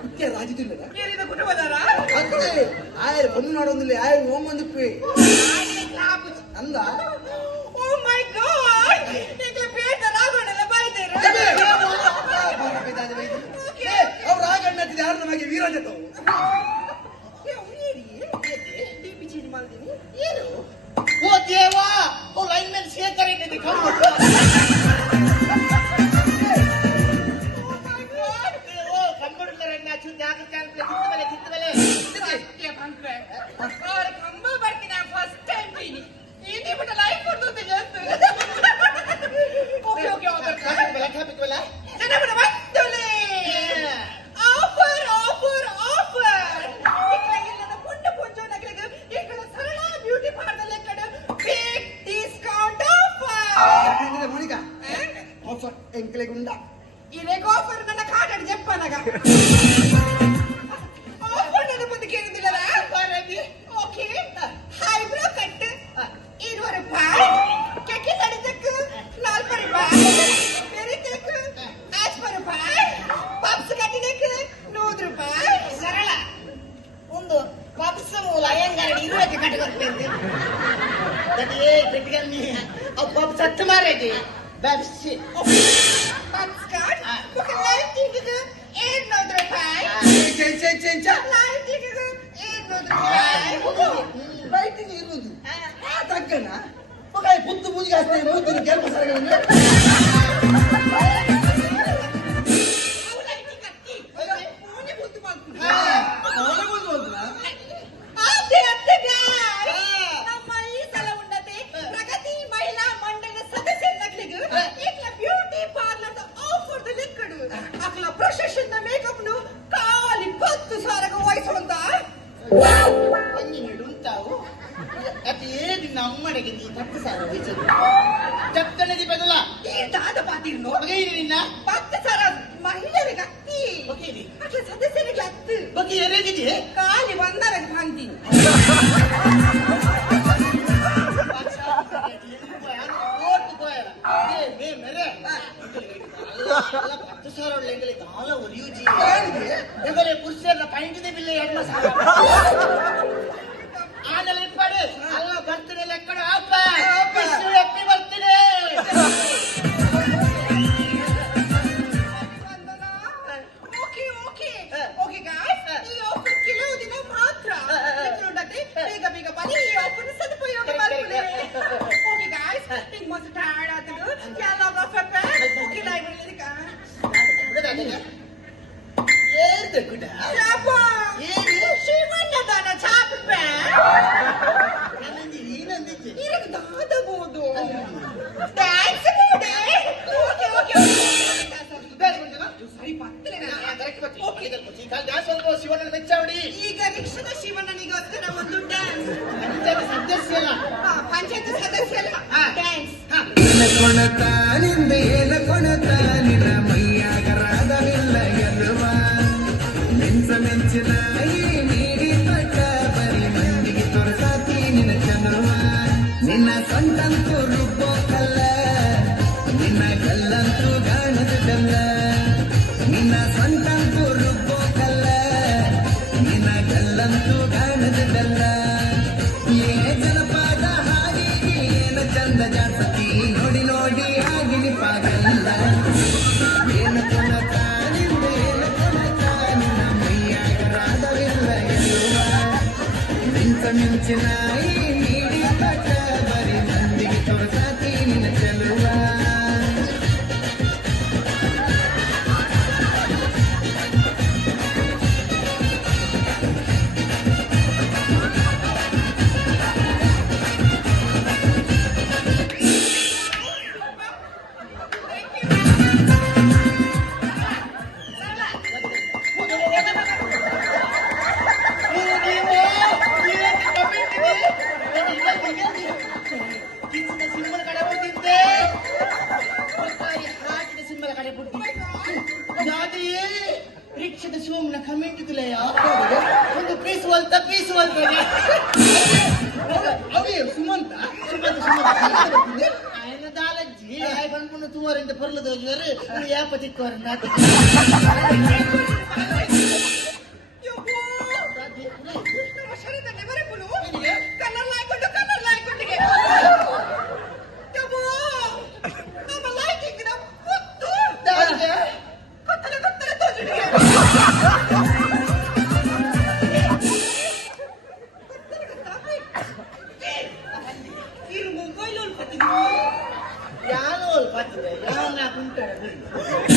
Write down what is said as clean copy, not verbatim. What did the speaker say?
ಕುತ್ತಿಯ ರಾಜಿತಿಲ್ಲ ಏನಿದೆ ಕುಟುಂಬದಾರ ಅದೇ ಆಯರ್ ಒಂದು ನೋಡೊಂದಿಲ್ಲ ಆಯರ್ ಓಮಂದಿಪ್ಪಿ ಅಂದ ಓ ಮೈ ಗಾಡ್ ನಿಮಗೆ ಬೇಡ ರಾಗಣ್ಣನ ಬೈದೇರ ಅವ್ರು ರಾಗಣ್ಣ ಯಾರು ನಮಗೆ ವೀರಜತವು ಏನು ಓ ದೇವಾ ಓ ಲೈನ್ ಮೇಲೆ ಶೇಖರ್ ಇಟ್ಟಿದ್ದೆ ఎంకలేకుండా ఇదే ఆఫర్ నన్న కాటడి చెప్పనగా ఆఫర్ నన్న ముందుకు ఏందిలరా ఆఫర్ ఓకే హైబ్రో కట్ 20 ರೂಪಾಯಿ ಕೆಕ್ಕೆ ತಡಿದಕ್ಕೆ 40 ರೂಪಾಯಿ ಬೇರೆ ಕೇಕ್ 50 ರೂಪಾಯಿ ಪಪ್ಸ್ ಕಟ್ಟಿದಕ್ಕೆ 100 ರೂಪಾಯಿ ಸರಳ ಒಂದು ಪಪ್ಸ್ ಮೂಲ ಅಯ್ಯಂಗಾರಡಿ 20 ಕಟ್ಟುಕೊಳ್ತೇನೆ ದಡಿ ಬೆಟ್ಟಿಗಲ್ಲಿ ಆ ಪಪ್ಸ್ ಹತ್ತು ಮಾರೇದಿ Pepsi. Pepsi card? Look at live ticket. Ain't no ರೂಪಾಯಿ. ಚೇಂಚ Live ticket. Ain't no ರೂಪಾಯಿ. ಲೈಟಿಂಗ್ ಇರುವುದು ತಕ್ಕನ ಮಗ ಪುತ್ತು ಮೂಜಿಗೆ ಅಷ್ಟೇ ಮೂತಿನ ಕೆಲಸ ಸರಗಳನ್ನು ನಮ್ಮನೆಗೆ ನೀ ತಪ್ಪು ಸಾರ ಚಕ್ಕಣದಿ ಬದಲ ದಾದ ಪಾತಿರ್ನು ನಿನ್ನ ಪತ್ತು ಸರ ಮಹಿಳೆಯರಿಗೆ ಅತ್ತಿ ಅಟ್ಲ ಸದಸ್ಯರಿಗೆ ಅತ್ತು ಬಗ್ಗೆ ಎರೆಗಿದೆ ಕಾಲಿ ಬಂದರಗೆ ಬಂತೀನಿ പത്ത് സാറുള്ളെങ്കിൽ കാല ഒരിയു ചെയ്യും പുരുഷരുടെ പൈൻ്റെ ബില്ല് 2 സാർ ಆನೆಲ್ಲ ಇಪ್ಪಡೆ ಅಲ್ಲ ಬರ್ತೀನಿ ಲೆಕ್ಕಡ ಅಪ್ಪ ಎಪ್ಪಿ ಬರ್ತೀನಿ ಓಕೆ ಗಾಯ್ಸ್ ಈ ಆಫರ್ ಕೆಲವು ದಿನ ಮಾತ್ರ ಬೇಗ ಬೇಗ ಬನ್ನಿ ಈ ಆಫರ್ ಸದುಪಯೋಗ ಮಾಡ್ಕೊಳ್ಳಿ ಓಕೆ ಗಾಯ್ಸ್ ನಿಮ್ಗೆ ಮಸ್ತ್ ಟೈರ್ಡ್ ಆತದು ಎಲ್ಲ ಆಫರ್ ಓಕೆ ಲೈವ್ ಇಲ್ಲಿಕ ಏನ್ ಗುಡ ಯಾಪ ಏನು ಶಿವಣ್ಣ ದಾನ ಚಾಪೆ ಏನಂದಿದ್ದೆ ಇರಕ್ಕೆ ದಾದಬಹುದು ಥ್ಯಾಂಕ್ಸ್ ಗುಡೆ ಓಕೆ ಓಕೆ ಸರಿ ಪತ್ತಲೆ ಶಿವಣ್ಣ ಮೆಚ್ಚಾವಡಿ ಈಗ ರಿಕ್ಷದ ಶಿವಣ್ಣನಿಗೋಸ್ಕರ ಒಂದು ಡ್ಯಾನ್ಸ್ ಸದಸ್ಯ ಅಲ್ಲ ಪಂಚಾಯತ್ ಸದಸ್ಯ ಅಲ್ಲ ಡ್ಯಾನ್ಸ್ ಏನ ಕೊಣತಾನಿನ ಮೈಯಾಗರಾದವಿಲ್ಲ ಎನ್ನುವ ಮಿಂಚಿನ ನೀಡಿ ಪಟ್ಟ ಬರಿ ಮಂದಿಗೆ ತೋರಿಸಾತಿ ನಿನ್ನ ಚಂದ್ರವ ನಿನ್ನ ಸೊಂಟಂತೂ ರುಬ್ಬೋಕಲ್ಲ ನಿನ್ನ ಕಲ್ಲಂತೂ ಗಾಣದಲ್ಲ ನಿನ್ನ ಸೊಂಟಂತೂ ರುಬ್ಬೋಕಲ್ಲ ನಿನ್ನ ಕಲ್ಲಂತೂ ಗಾಣದಲ್ಲ ಏ ಜನಪದ ಹಾಡಿಗೆ ಏನ ಚಂದ ಜಾಸ್ತಿ ನೋಡಿ ನೋಡಿ ಆಗಿನಿ ಪಾಗಲ್ಲ ಏನ ಕೊಣತಾನಿಂದ ಏನ ಕೊಣತಾನಿನ ಮೈಯಾಗರಾದವಿಲ್ಲ ಎನ್ನುವ ಮಿಂಚಿನ ನೀಡಿ ಪಟ್ಟ ಬರಿ ಮಂದಿಗೆ ತೋರಿಸಾತಿ ನಿನ್ನ ಚೆಲುವ ಸಿಂಬಳ ಕಡೆ ಹೋಗ್ತಿದ್ದೆ ಸಿಂಬಳ ಕಡೆ ಬಿಡ್ತೀನಿ ಜಾತಿ ರಿಕ್ಷದ ಶಿವಮ್ಮನ ಕಮೆಂಟ್ ತುಲೆಯ ಒಂದು ಪೀಸ್ ಹೊಲ್ತ ಅವೇ ಸುಮಂತ ఆయన దాలజ్జి ఆయన పనుకున్న తూవారంటే పొరలు దోజువారు యాప తిక్కువారు ಆಗ್ತದೆ ಯಾವ ಕುಂಟಾರ